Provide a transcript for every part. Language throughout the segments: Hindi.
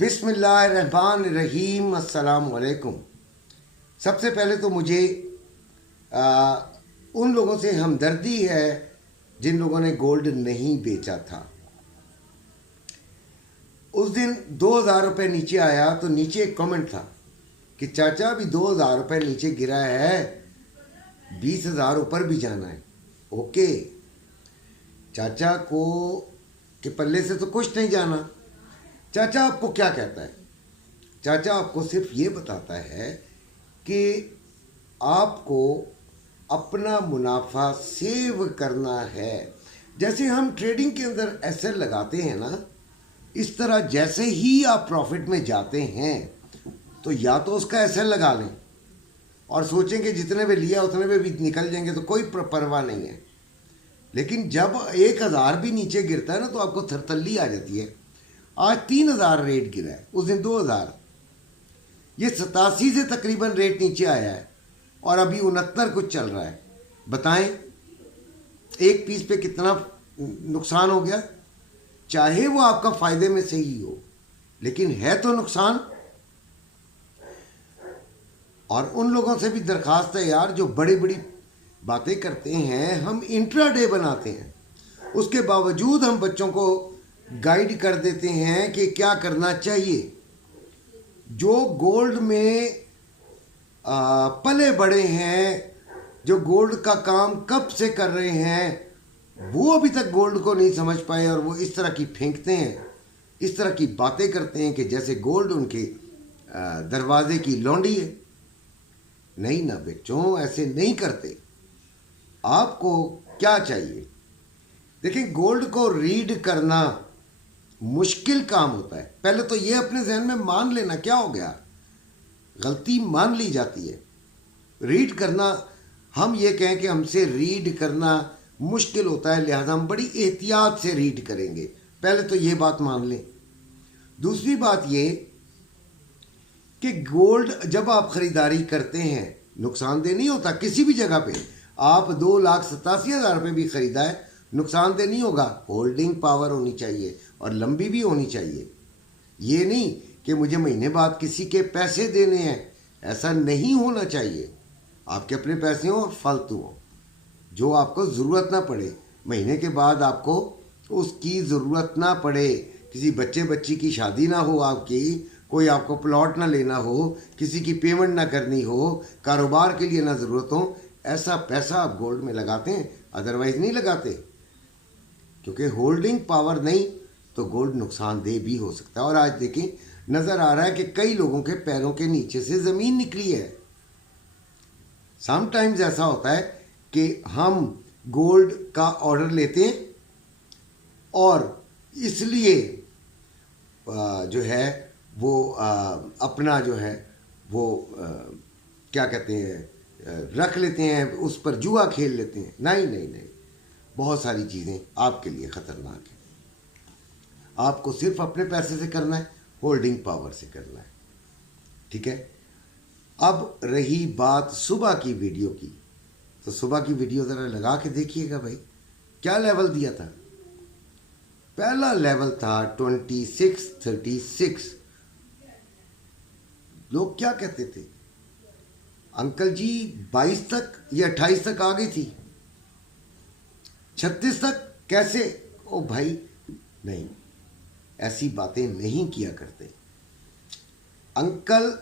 बिस्मिल्लाहिर्रहमानिर्रहीम। अस्सलाम वालेकुम। सबसे पहले तो मुझे उन लोगों से हमदर्दी है जिन लोगों ने गोल्ड नहीं बेचा था। उस दिन 2,000 रुपये नीचे आया तो नीचे एक कमेंट था कि चाचा अभी 2,000 रुपये नीचे गिरा है, 20,000 ऊपर भी जाना है। ओके, चाचा को के पल्ले से तो कुछ नहीं जाना। चाचा आपको क्या कहता है? चाचा आपको सिर्फ ये बताता है कि आपको अपना मुनाफा सेव करना है। जैसे हम ट्रेडिंग के अंदर एसएल लगाते हैं ना, इस तरह जैसे ही आप प्रॉफिट में जाते हैं तो या तो उसका एसएल लगा लें और सोचेंगे जितने में लिया उतने में भी निकल जाएंगे तो कोई परवाह नहीं है। लेकिन जब 1,000 भी नीचे गिरता है ना तो आपको थरथल्ली आ जाती है। आज 3,000 रेट गिरा है, उस दिन 2,000। ये 87 से तकरीबन रेट नीचे आया है और अभी 69 कुछ चल रहा है। बताएं एक पीस पे कितना नुकसान हो गया। चाहे वो आपका फायदे में सही हो, लेकिन है तो नुकसान। और उन लोगों से भी दरखास्त है यार जो बड़ी बड़ी बातें करते हैं। हम इंट्राडे बनाते हैं, उसके बावजूद हम बच्चों को गाइड कर देते हैं कि क्या करना चाहिए। जो गोल्ड में पले बड़े हैं, जो गोल्ड का काम कब से कर रहे हैं, वो अभी तक गोल्ड को नहीं समझ पाए और वो इस तरह की फेंकते हैं, इस तरह की बातें करते हैं कि जैसे गोल्ड उनके दरवाजे की लौंडी है। नहीं ना बच्चों, ऐसे नहीं करते। आपको क्या चाहिए? देखिए, गोल्ड को रीड करना मुश्किल काम होता है। पहले तो ये अपने जहन में मान लेना, क्या हो गया, गलती मान ली जाती है। रीड करना, हम ये कहें कि हमसे रीड करना मुश्किल होता है, लिहाजा हम बड़ी एहतियात से रीड करेंगे। पहले तो ये बात मान लें। दूसरी बात ये कि गोल्ड जब आप ख़रीदारी करते हैं नुकसानदेह नहीं होता। किसी भी जगह पे आप 2,87,000 रुपये भी ख़रीदा है, नुकसानदेह नहीं होगा। होल्डिंग पावर होनी चाहिए और लंबी भी होनी चाहिए। ये नहीं कि मुझे महीने बाद किसी के पैसे देने हैं, ऐसा नहीं होना चाहिए। आपके अपने पैसे हों और फालतू हों, जो आपको ज़रूरत ना पड़े, महीने के बाद आपको उसकी ज़रूरत ना पड़े। किसी बच्चे बच्ची की शादी ना हो, आपकी कोई आपको प्लॉट ना लेना हो, किसी की पेमेंट ना करनी हो, कारोबार के लिए ना ज़रूरत हो, ऐसा पैसा आप गोल्ड में लगाते हैं, अदरवाइज़ नहीं लगाते। क्योंकि होल्डिंग पावर नहीं तो गोल्ड नुकसानदेह भी हो सकता है। और आज देखें, नज़र आ रहा है कि कई लोगों के पैरों के नीचे से ज़मीन निकली है। समटाइम्स ऐसा होता है कि हम गोल्ड का ऑर्डर लेते हैं और इसलिए जो है वो अपना जो है वो क्या कहते हैं, रख लेते हैं, उस पर जुआ खेल लेते हैं। नहीं नहीं नहीं, बहुत सारी चीज़ें आपके लिए ख़तरनाक हैं। आपको सिर्फ अपने पैसे से करना है, होल्डिंग पावर से करना है, ठीक है। अब रही बात सुबह की वीडियो की, तो सुबह की वीडियो ज़रा लगा के देखिएगा भाई, क्या लेवल दिया था। पहला लेवल था 2636। लोग क्या कहते थे, अंकल जी 22 तक या 28 तक आ गई थी, 36 तक कैसे? ओ भाई नहीं, ऐसी बातें नहीं किया करते। अंकल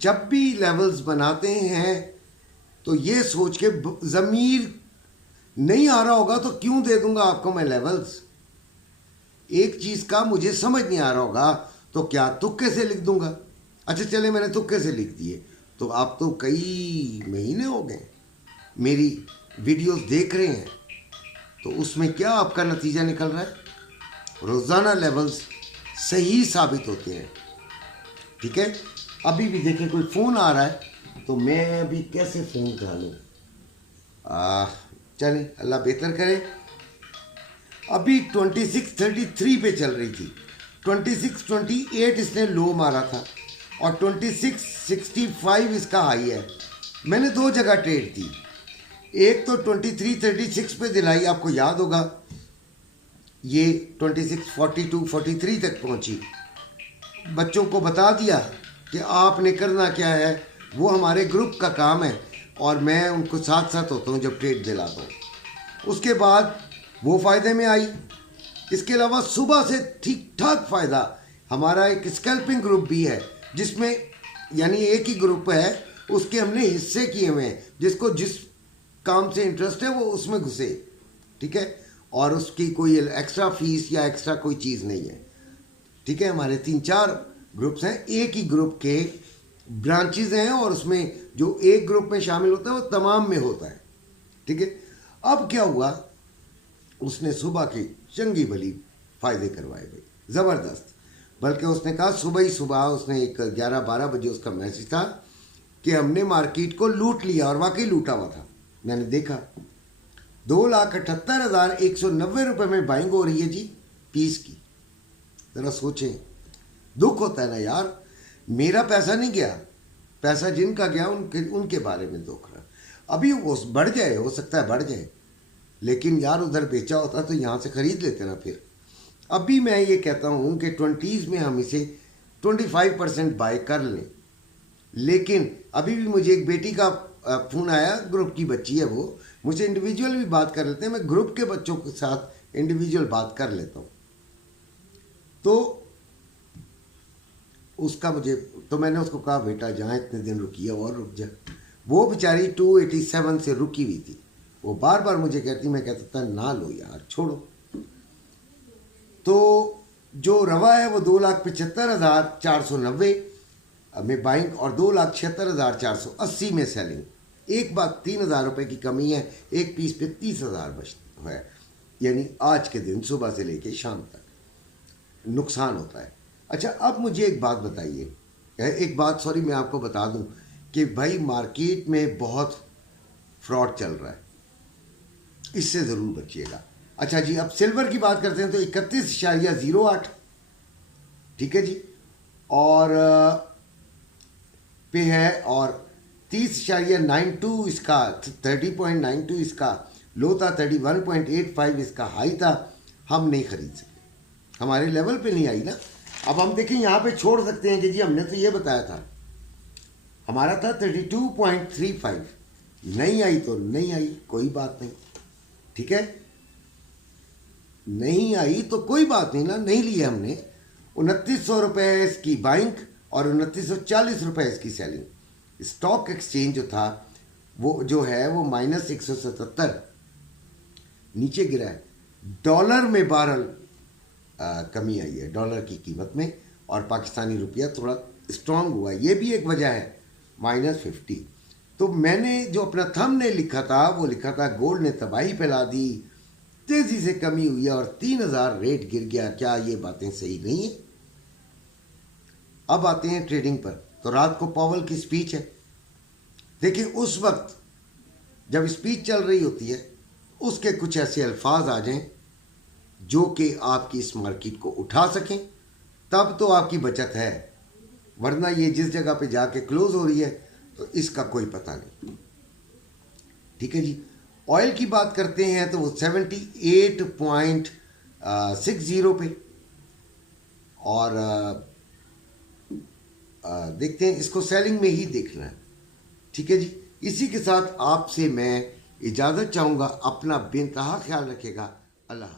जब भी लेवल्स बनाते हैं तो ये सोच के, ज़मीर नहीं आ रहा होगा तो क्यों दे दूंगा आपको मैं लेवल्स। एक चीज़ का मुझे समझ नहीं आ रहा होगा तो क्या तुक्के से लिख दूंगा। अच्छा चले, मैंने तुक्के से लिख दिए तो आप तो कई महीने हो गए मेरी वीडियोस देख रहे हैं, तो उसमें क्या आपका नतीजा निकल रहा है? रोज़ाना लेवल्स सही साबित होते हैं, ठीक है। अभी भी देखें, कोई फ़ोन आ रहा है तो मैं अभी कैसे फ़ोन उठा लूँ। चलें, अल्लाह बेहतर करे। अभी 2633 पे चल रही थी, 2628 इसने लो मारा था और 2665 इसका हाई है। मैंने दो जगह ट्रेड थी, एक तो 2336 पे दिलाई, आपको याद होगा, ये 2642 43 तक पहुंची। बच्चों को बता दिया कि आपने करना क्या है, वो हमारे ग्रुप का काम है और मैं उनको साथ साथ होता हूँ जब ट्रेड दिलाता हूँ। उसके बाद वो फ़ायदे में आई। इसके अलावा सुबह से ठीक ठाक फ़ायदा हमारा एक स्कैल्पिंग ग्रुप भी है, जिसमें यानी एक ही ग्रुप है, उसके हमने हिस्से किए हुए हैं, जिसको जिस काम से इंटरेस्ट है वो उसमें घुसे, ठीक है, और उसकी कोई एक्स्ट्रा फीस या एक्स्ट्रा कोई चीज़ नहीं है, ठीक है। हमारे 3-4 ग्रुप्स हैं, एक ही ग्रुप के ब्रांचेज हैं और उसमें जो एक ग्रुप में शामिल होता है वो तमाम में होता है, ठीक है। अब क्या हुआ, उसने सुबह के चंगी भली फ़ायदे करवाए भाई, ज़बरदस्त। बल्कि उसने कहा सुबह ही सुबह उसने एक 11-12 बजे उसका मैसेज था कि हमने मार्केट को लूट लिया, और वाकई लूटा हुआ था। मैंने देखा 2,78,190 रुपये में बाइंग हो रही है जी पीस की। ज़रा सोचें, दुख होता है ना यार, मेरा पैसा नहीं गया, पैसा जिनका गया उनके बारे में दुख रहा। अभी वो बढ़ जाए, हो सकता है बढ़ जाए, लेकिन यार उधर बेचा होता तो यहाँ से ख़रीद लेते ना फिर। अभी मैं ये कहता हूँ कि 20s में हम इसे 25% बाय कर लें, लेकिन अभी भी मुझे एक बेटी का फ़ोन आया, ग्रुप की बच्ची है वो, मुझे इंडिविजुअल भी बात कर लेते हैं, मैं ग्रुप के बच्चों के साथ इंडिविजुअल बात कर लेता हूँ। तो उसका तो मैंने उसको कहा बेटा जहाँ इतने दिन रुकी है और रुक जा। वो बेचारी 287 से रुकी हुई थी, वो बार बार मुझे कहती, मैं कहता था ना लो यार छोड़ो। तो जो रवा है वो 2,75,490 में बाइंग और 2,76,480 में सेलिंग। एक बात 3,000 रुपये की कमी है, एक पीस पे 30,000 बचता है, यानी आज के दिन सुबह से लेके शाम तक नुकसान होता है। अच्छा, अब मुझे एक बात बताइए, सॉरी मैं आपको बता दूं कि भाई मार्केट में बहुत फ्रॉड चल रहा है, इससे ज़रूर बचिएगा। अच्छा जी, अब सिल्वर की बात करते हैं तो 31.08, ठीक है जी, और पे है, और 30.92 इसका, 30.92 इसका लो था, 31.85 इसका हाई था। हम नहीं खरीद सके, हमारे लेवल पे नहीं आई ना। अब हम देखें यहाँ पे छोड़ सकते हैं कि जी हमने तो ये बताया था, हमारा था 32.35, नहीं आई तो नहीं आई, कोई बात नहीं, ठीक है, नहीं आई तो कोई बात नहीं ना, नहीं लिया हमने। 2900 रुपये इसकी बाइंग और 2940 रुपये इसकी सेलिंग। स्टॉक एक्सचेंज जो था वो जो है वो -177 नीचे गिरा है। डॉलर में बारल कमी आई है डॉलर की कीमत में, और पाकिस्तानी रुपया थोड़ा स्ट्रांग हुआ है, ये भी एक वजह है, -50। तो मैंने जो अपना थंबनेल लिखा था वो लिखा था गोल्ड ने तबाही फैला दी, तेज़ी से कमी हुई है और 3,000 रेट गिर गया। क्या ये बातें सही नहीं है? अब आते हैं ट्रेडिंग पर। तो रात को पावेल की स्पीच है, देखिए उस वक्त जब स्पीच चल रही होती है उसके कुछ ऐसे अल्फाज आ जाएं जो कि आपकी इस मार्केट को उठा सकें, तब तो आपकी बचत है, वरना ये जिस जगह पे जाके क्लोज हो रही है तो इसका कोई पता नहीं, ठीक है जी। ऑयल की बात करते हैं तो वो 78.60 पे, और देखते हैं, इसको सेलिंग में ही देखना है, ठीक है जी। इसी के साथ आपसे मैं इजाज़त चाहूँगा, अपना बेइंतहा ख्याल रखेगा। अल्लाह।